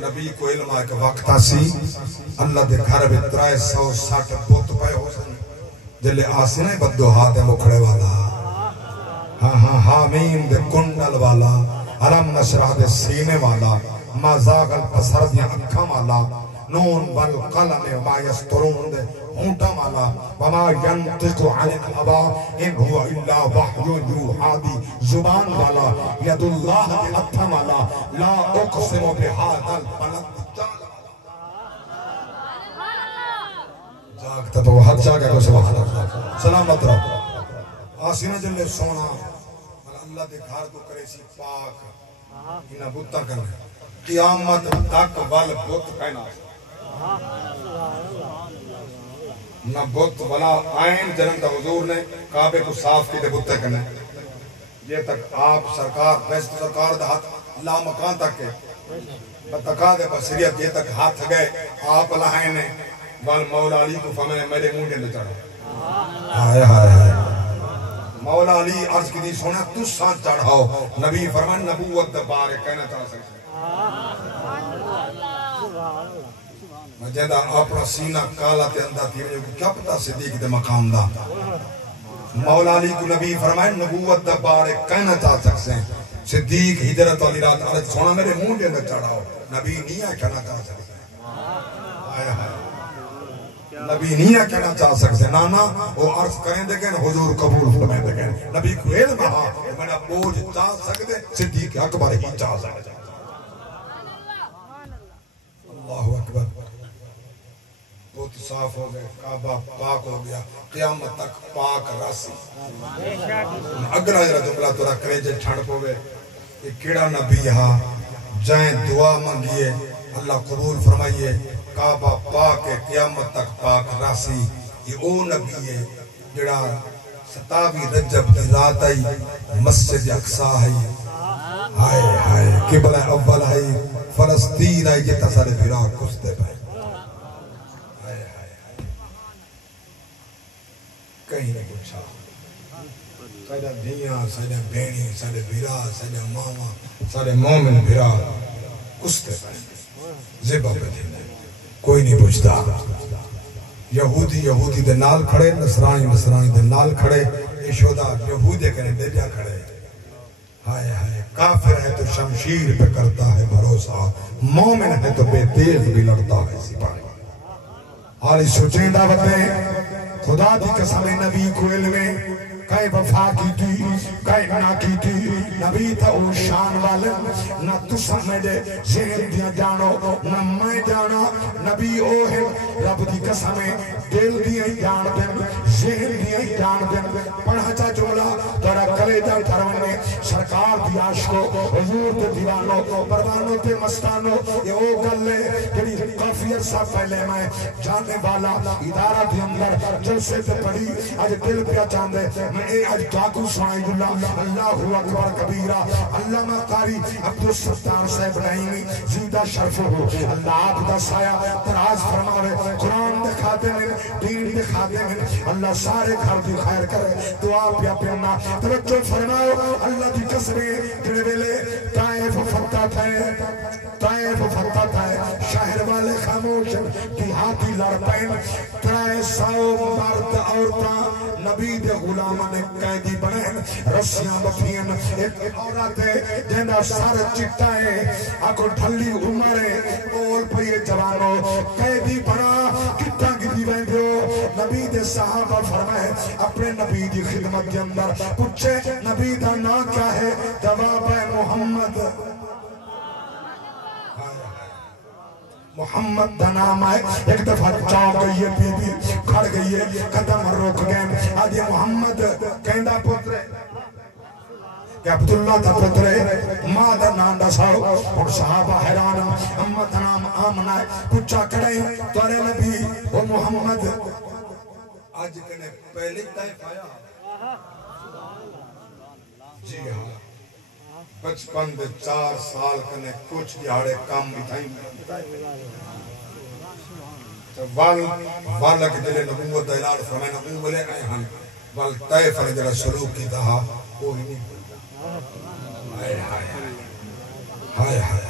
نبی کو علم آئے کہ وقتا سی اللہ دے گھر بھی 360 بت پائے ہو سن جلے آسنے بدو ہاتھ ہے مکھڑے والا ہاں حامیم دے کنڈل والا علم نشرہ دے سینے والا ما زاغل پسر دیا اکھا والا نون والقلم وما یسترون دے ہونٹا مالا وما ینطق عن الہوا ان ہوا الا وحی یوحا دی زبان والا ید اللہ دی ہتھا مالا لا اقسم بہذا البلد جاگتا تو وہ حد جاگا کو سبحان اللہ سلامت رہا آسینہ جلے سونا اللہ دے گھر کو کرے سی پاک انہا بتا کرنے قیامت تک وال بت کہنا نہ بت والا آئین جنم دا حضور نے کعبے کو صاف کی دے بتے کرنے یہ تک آپ سرکار بیست سرکار دا ہاتھ لا مکان تک کے بتقا دے بصریت یہ تک ہاتھ گئے آپ لہائیں نے بال مولا علی کو فمیں میرے مونڈے لے چڑھا ہائے ہائے ہائے مولا علی عرض کی دی سونا تو ساتھ چڑھاؤ نبی فرمان نبوت دبارے کہنا چاہ سکتے مجھے اپنا سینہ کالا تے اندھا تھی مجھے کیا پتا صدیق دے مقام دا مولا علی کو نبی فرمائے نبوت دا بارے کہنا چاہ سکتے ہیں صدیق ہجرت والی رات عرض سونا میرے مونڈے میں چڑھاؤ نبی نہیں ہے کہنا چاہ سکتے ہیں نبی نہیں کہنا چاہ سکتے نانا وہ عرض کریں دے کہ حضور قبول فرمائیں دے کہ نبی کو علم ہاں میں بوجھ چاہ سکتے صدیق اکبر ہی چاہ سکتے اللہ اکبر بہت صاف ہو گئے کعبہ پاک ہو گیا قیامت تک پاک راسی اگلا جرہ جملہ تو رکھ رہے جے چھڑ پو گئے یہ کیڑا نبی ہاں جائیں دعا مانگیے اللہ قبول فرمائیے کعبہ پاک ہے قیامت تک پاک راسی یہ او نبی ہے جڑا 27 رجب کی رات آئی مسجد اقصا ہے ہائے ہائے قبلہ اول ہے فلسطین آئی جتا سارے بھرا کستے پہ کہیں نہیں پوچھا سارے دھیاں سارے بینی سارے بھرا سارے ماما سارے مومن بھرا کستے پہ زبا پہ دھینے کوئی نہیں پوچھتا یہودی دے نال کھڑے نصرانی دے نال کھڑے یشودا یہودی کہنے دے جا کھڑے ہائے ہائے کافر ہے تو شمشیر پہ کرتا ہے بھروسہ مومن ہے تو بے تیز بھی لڑتا ہے سپاہی حالی سوچیں دعوتیں خدا دی قسم نبی کو علمیں کئی وفا کی تھی کئی نہ کی تھی نبی تھا او شان والے نہ تو سمجھے ذہن دیا جانو نہ میں جانا نبی او ہے رب دی قسمیں دل دیا ہی جان دیں ذہن دیا ہی جان دیں پڑھا چا جملہ تورا کلیجہ تھرمنے سرکار دی عاشقو حضور دے دیوانو پروانو تے مستانو یہ او گلے جنہی کافی عرصہ پہلے میں جانے والا ادارہ دی اندر جلسے تے پڑھی آج دل پیا چاندے میں اے آج جاگو سنائی اللہ اکبر کبیرہ علامہ قاری عبدالستار صاحب نعیمی زیدہ شرف ہو اللہ آپ دا سایہ تراز فرماوے قرآن دکھاتے ہیں دین دکھاتے ہیں اللہ سارے گھر دی خیر کرے دعا پیا پینا توجہ فرماؤ اللہ دی قسمیں جڑے ویلے طائف فتح تھا شہر والے خاموش دیہاتی لڑ پین 300 مرد عورتاں نبی دے غلامہ نے قیدی بنے رسیاں بفین ایک عورت ہے جنہ سر چٹا ہے آکو ڈھلی عمر ہے بول پہ یہ جوانو قیدی بنا کتا گری بیٹھو نبی دے صحابہ فرمائے اپنے نبی دی خدمت کے اندر پوچھے نبی دا نام کیا ہے جواب ہے محمد دا نام ہے ایک دفعہ چاہ گئی ہے بی بی کھڑ گئی ہے قدم روک گئے آج یہ محمد کہندہ پترے کہ عبداللہ دا پترے ماں دا نام دا ساؤ اور صحابہ حیران امہ دا نام آمنہ ہے پچھا کڑے تورے نبی وہ محمد آج کنے پہلے طائف آیا جی ہاں بچپن دے 4 سال کنے کچھ دیہاڑے کام بھی تھائیں والا کے دلے نبوت دا اعلان فرمائے نبوت بلے آئے ہن وال طائف نے جڑا سلوک کی تھا کوئی نہیں بولتا ہائے ہائے ہائے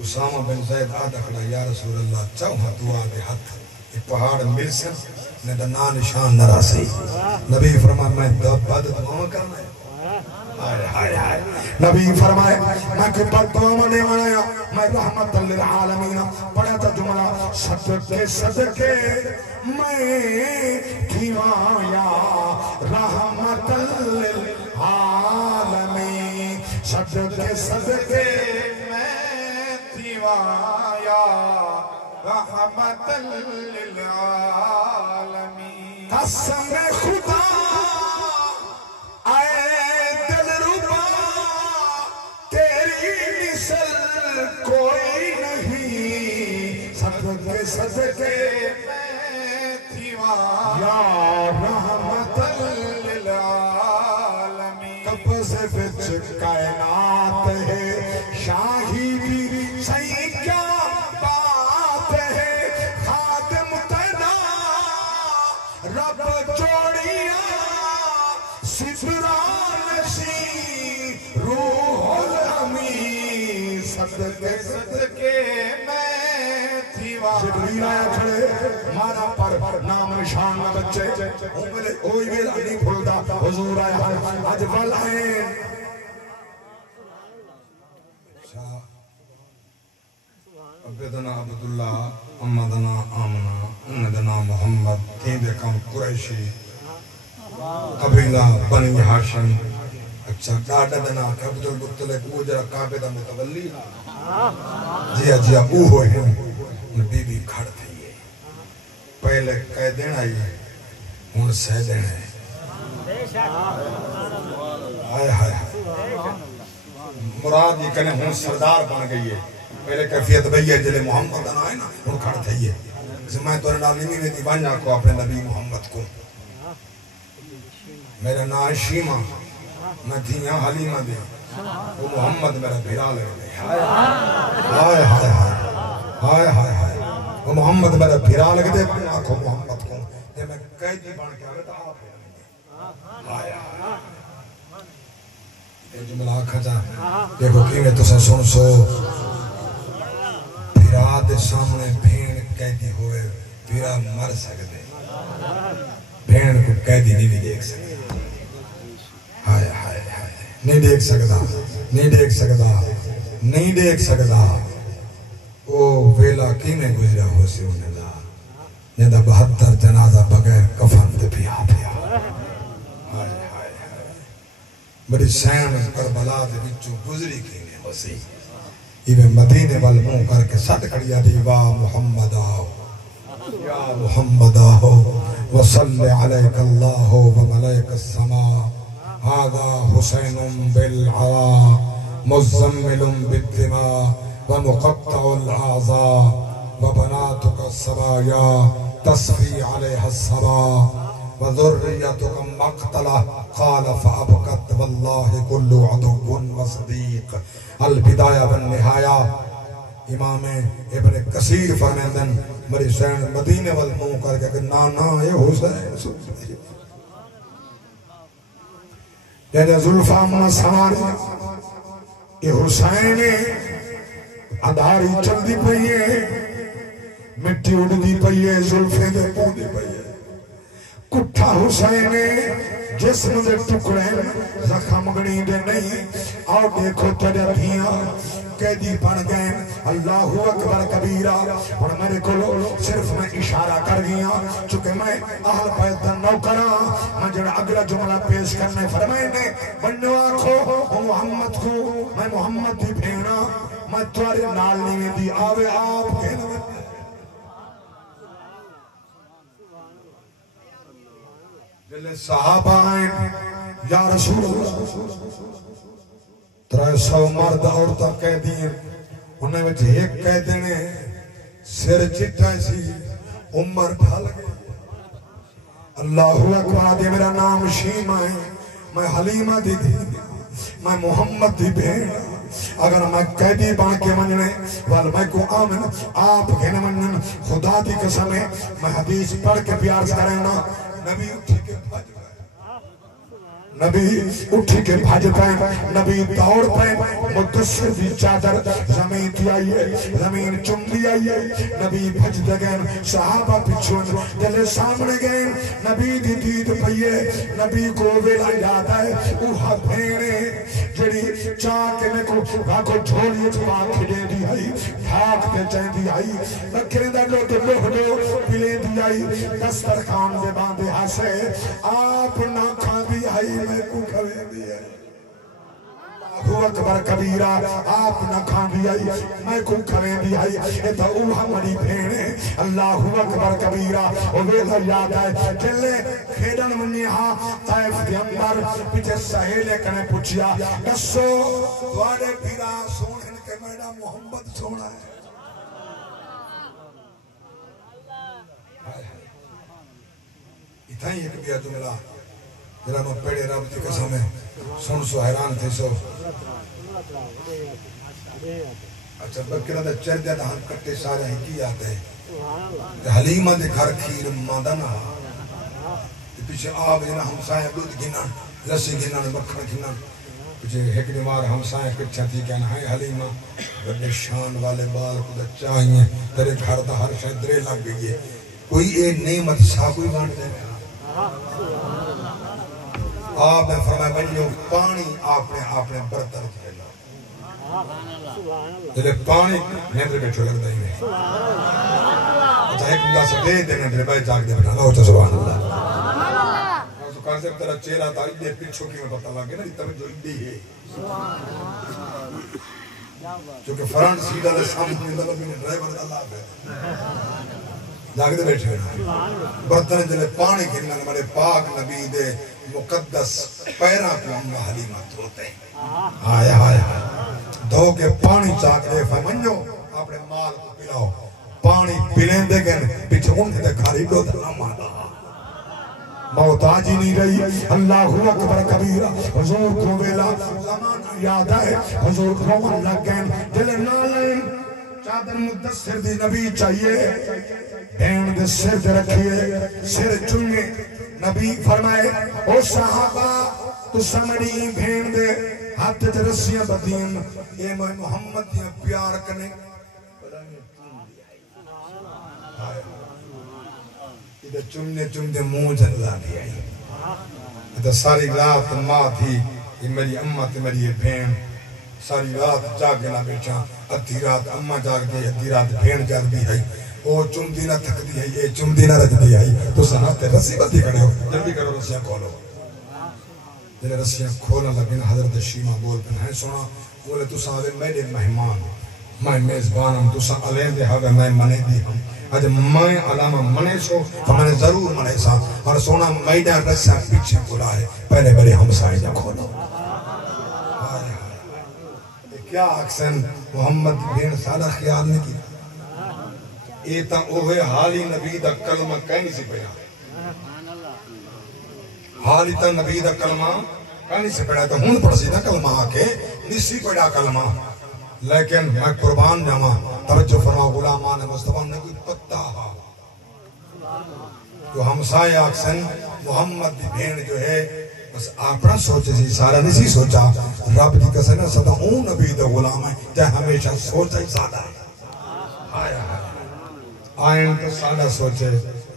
اسامہ بن زید آدھا کھڑا یا رسول اللہ چاہاں دعا دے ہاتھ یہ پہاڑ مل سن نے دنا نشان نہ راسی نبی فرمائے میں بد دعا کرنا ہے نبی فرمائے میں کوئی بد دعا نہیں منایا میں رحمت للعالمین پڑھا تھا جملہ صدقے صدقے میں تھیوایا رحمت للعالمین صدقے صدقے میں تھیوایا رحمت للعالمین قسم خدا کوئی نہیں صدقے صدقے میں تھیوا یا رحمت للعالمین قبض بچ کائنات ہے شاہی بھی صحیح کیا بات ہے خادم تینا رب جوڑیاں ستران سی روح الامین صدقے صدقے میں تھیوا جبریل آیا کھڑے مارا پر نام نشان نہ بچے اوہی ویلا نہیں بھولتا حضور آیا آج والائیں عبدنا عبداللہ امدنا آمنا انہوں نے نام محمد تین کم قریشی قبیلہ بنی ہاشم اچھا ڈاڈا دنا عبد المطلب وہ جرا کعبے دا متولی جی او ہوئے ہیں بی بی کھڑ تھی ہے پہلے کہہ دینا ہی ہون سہ دینا ہے آئے ہائے مراد یہ کہنے ہون سردار بن گئی ہے پہلے کیفیت بھئی ہے جلے محمد دنا ہے نا ہون کھڑ تھی ہے میں تو نامی میں دیوانیاں کو اپنے نبی محمد کو میرا نام شیمہ میں دھیاں حلیمہ دے وہ محمد میرا بھیرا لے گئے ہائے ہائے ہائے ہائے ہائے وہ محمد میرا بھیرا لے گئے آنکھوں محمد کو جب میں قیدی بان کے آگے تو آپ ہائے ہائے یہ جملہ آنکھا جائے دیکھو کیویں تو سن سو بھیرا دے سامنے بھین قیدی ہوئے بھیرا مر سکتے بھین کو قیدی نہیں دیکھ سکتے ہائے ہائے ہائے نہیں دیکھ سکتا نہیں دیکھ سکتا نہیں دیکھ سکتا او ویلا کی میں گزرا ہو سی انہیں دا جندہ 72 جنازہ بغیر کفن دے پیا پیا ہائے ہائے ہائے بڑی سین کربلا دے بچوں گزری کی میں ہو سی یہ مدینے والموں کر کے سٹ کڑیا دی واہ محمد آؤ یا محمد آؤ وصل علیک اللہ وملائک السماء هذا حسين بالعراء مزمل بالدماء ومقطع الأعضاء وبناتك الصبايا تصفي عليها الصبا وذريتك مقتلة قال فأبكت والله كل عدو وصديق البداية والنهاية امام ابن کثیر فرمیندن مری سین مدینے والموں کر کے نانا یہ حسین جیسے ظلفہ من سواری یہ حسین ادھاری چل دی پئی ہے مٹی اڑ دی پئی ہے ظلفیں دے پوں دی پئی ہے کٹھا حسین جسم دے ٹکڑے زخم گنی دے نہیں آؤ دیکھو تیرے دھیاں قیدی بن گئے اللہ اکبر کبیرہ اور میرے کو صرف میں اشارہ کر گیا چونکہ میں اہل بیت دا نوکراں میں جنہا اگلا جملہ پیش کرنے فرمائنے بنو آنکھو محمد کو میں محمد دی بھینا میں توارے نال نہیں دی آوے آپ کے نوے جلے صحابہ آئیں یا رسول اللہ 300 مرد عورتاں کہہ دیئے انہیں وچ ایک کہہ دینے سر چٹھا سی عمر ڈھال گئے اللہ اکبر دے میرا نام شیمہ ہے میں حلیمہ دی دی میں محمد دی بھین اگر میں قیدی بان کے مننے وال میں کو آمن آپ کے نمنن خدا دی قسم ہے میں حدیث پڑھ کے پیار کرنا نبی اٹھی کے بھج گئے نبی اٹھی کے بھج پہ نبی دوڑ پہ مدثر دی چادر زمین دی آئیے زمین چم دی آئیے نبی بھج دے گئے صحابہ پچھون جلے سامنے گئے نبی دی دید پئیے نبی کو ویلا یاد ہے اوہا بھینے جڑی چاہ کے میں کو راکو جھولی چھپا کھڑے دی آئی بھاگ دے چین دی آئی رکھنے دا لو دے لوہ لو پلے دی آئی دستر خان دے باندے ہاسے آپ نہ کھا دی آئی میں کو کھوے دی ہے اللہ اکبر کبیرہ آپ نہ کھان دی آئی میں کو کھوے دی آئی ایتا اوہا مری بھینے اللہ اکبر کبیرہ او ویلا یاد ہے جلے کھیڑن منی ہاں طائف کے اندر پیچھے سہیلے کنے پوچھیا دسو دوارے پیرا سونے کے میڈا محمد سونا ہے اتھائی ایک بیا جملہ جرا میں پیڑے رب دی قسم ہے سن سو حیران تھے سو اچھا بکرہ دا چر دیا دا ہم کٹے سارے ہی کی آتے ہیں حلیمہ دے گھر کھیر مادنا پیچھے آب جنہ ہمسائیں دودھ گنن رسی گنن مکھن گنن پیچھے ایک نوار ہمسائیں کچھا تھی کہنا ہے حلیمہ بڑے شان والے بال خدا چاہیے تیرے گھر دا ہر شاید درے لگ گئی ہے کوئی اے نعمت سا کوئی بانٹ دے گا آپ نے فرمایا بنیوں پانی آپ نے برتر کھے لو جلے پانی نیندر بیٹھو لگ دائی میں اچھا ایک بندہ سٹے دینے دے بھائی جاگ دے بنا لو سبحان اللہ تو کہاں سے تیرا چہرہ تھا ادھے پیچھو کی میں پتہ لگے نا توجہ ادھی ہے چونکہ فرنٹ سیٹ والے سامنے لگا بھی ڈرائیور اللہ ہے جاگ دے بیٹھے برتن جلے پانی کھلنا ہمارے پاک نبی دے مقدس پیرا کو انگا حلیمہ دھوتے آیا آیا دھو کے پانی چاک دے فمنجو اپنے مال کو پلاؤ پانی پلیں دے گئے پیچھے ان کے گھاری دو دھنا مانا موتاجی نہیں رہی اللہ اکبر کبیرہ حضور کو ویلا زمان یاد ہے حضور کو اللہ گئن دل نالین چادر مدثر دی نبی چاہیے بین دے سر دے رکھیے سر چنگے نبی فرمائے او صحابہ تو سمڑی بین دے ہاتھ تے رسیاں بدین اے محمد دیاں پیار کنے ادھر چمنے منہ جللا بھی آئی ادھر ساری رات ماں تھی یہ میری اممہ تھی میری یہ بھین ساری رات جاگنا بیٹھا ادھی رات اممہ جاگ دی ادھی رات بھین جاگ بھی آئی او چمدی نہ تھک دی آئی یہ چمدی نہ رج دی آئی تو سناتے رسی بدی کھڑے ہو جلدی کرو رسیاں کھولو جلے رسیاں کھولا لگن حضرت شیمہ بول پہ ہیں سنا بولے تو ساوے میرے مہمان میں میزبانم تو سا علین دے ہوئے میں منے دی ہوں آج میں علامہ منے سو تو میں نے ضرور منے سا اور سونا میڈا رسا پیچھے بلا ہے پہلے بڑے ہمسائے جا کھولو کیا اکسن محمد بین سادہ خیال نہیں کیا یہ تا اوہے حالی نبی دا کلمہ کہنی سی پڑا حالی تا نبی دا کلمہ کہنی سی پڑا تو ہون پڑ سی دا کلمہ آکے نسی پڑا کلمہ لیکن میں قربان جاما توجہ فرماؤ غلامان مصطفیٰ نے کوئی پتہ ہا جو ہمسائے آکسن محمد دی بھین جو ہے بس اپنا سوچے سی سارا نہیں سی سوچا رب دی کسے نے صدا اون نبی دا غلام ہے چاہے ہمیشہ سوچا ہی سادہ ہے آیا آئین تو سادہ سوچے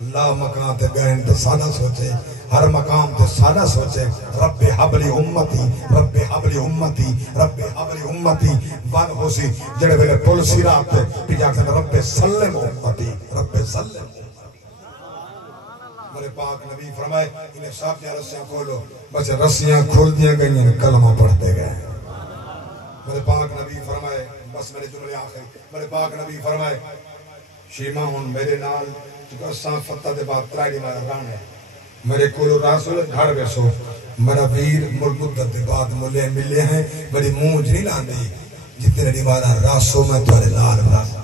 لا مکان تے گئن تو سادہ سوچے ہر مقام تے سادہ سوچے رب حبلی امتی رب حبلی امتی رب حبلی امتی وان ہو سی جڑے ویلے پل سیرات تے پیجا کہتے رب سلم امتی رب سلم میرے پاک نبی فرمائے انہیں صاحب یا رسیاں کھولو بس رسیاں کھول دیا گئی ہیں کلمہ پڑھتے گئے میرے پاک نبی فرمائے بس میرے جملے آخری میرے پاک نبی فرمائے شیمہ ہون میرے نال چکہ اساں فتح دے بعد ترائی مارا ران ہے میرے کولو راسول گھر بیسو میرا ویر مدت دے بعد ملے ملے ہیں میری مونج نہیں لان دی جتنے نہیں مارا راسو میں توارے نال راسو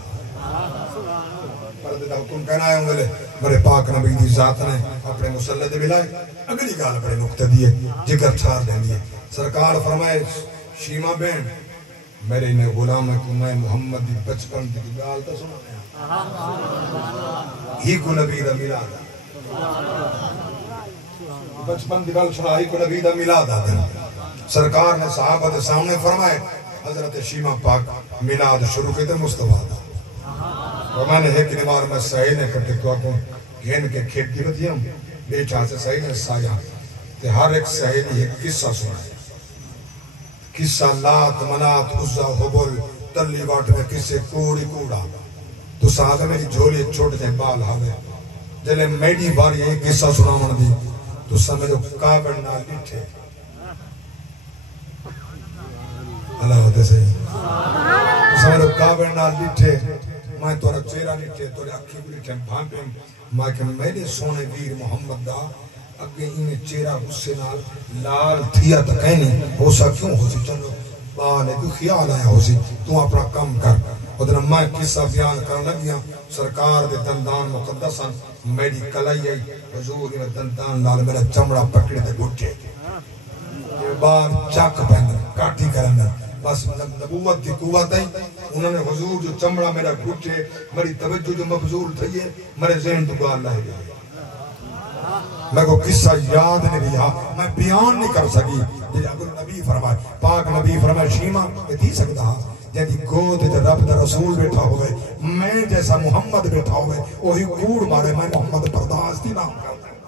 پردے دا حکم کہنا ہے انگلے میرے پاک نبی دی ذات نے اپنے مسلح دے ملائے اگلی گال بڑے نکتے دیئے جگر چھار دیں دیئے سرکار فرمائے شیمہ بین میرے انہیں غلام ہے کہ میں محمد دی بچپن دی گال تا سنا ہی کو نبی دا ملاد بچپن دی گال سنا ہی کو نبی دا ملاد سرکار نے صحابہ دے سامنے فرمائے حضرت شیمہ پاک ملاد شروع کے دے مصطفیٰ دا اور میں نے ایک نمار میں صحیح نے کٹے تو آکوں گھین کے کھیت دی بدیا ہوں بیچا سے صحیح نے سایا کہ ہر ایک صحیح نے ایک قصہ سنا ہے قصہ لات منات عزہ حبل تلی واٹ میں کسے کوڑی کوڑا تو صحابہ میری جھولی چھوٹ جائے بال آوے جلے میڈی باری ایک قصہ سنا من دی تو سمجھو کابر نہ لٹھے اللہ ہوتے سے سمجھو کابر نہ لٹھے میں تورا چہرہ لٹھے تورے اکھی بھی لٹھے بھانپیں میں کہ میرے سونے ویر محمد دا اگے انہیں چہرہ غصے نال لال تھیا تا کہنی ہو سا کیوں ہو سی چلو بانے تو خیال آیا ہو سی تو اپنا کم کر ادھر میں قصہ بیان کرنے لگیا سرکار دے دندان مقدسان میری کلائی آئی حضور میں دندان نال میرا چمڑا پکڑے دے گھٹے بار چاک پہندر کاٹی کرندر بس نبوت دی قوت ہے انہوں نے حضور جو چمڑا میرا گھٹے میری توجہ جو مبزول تھئی ہے میرے ذہن تو گال لائے گئے میں کو قصہ یاد نہیں رہا میں بیان نہیں کر سکی جیسے اگر نبی فرمائے پاک نبی فرمائے شیمہ یہ دی سکتا جیسے گود جیسے رب دا رسول بیٹھا ہوئے میں جیسا محمد بیٹھا ہوئے وہی کوڑ مارے میں محمد برداشت ہی نام کرتا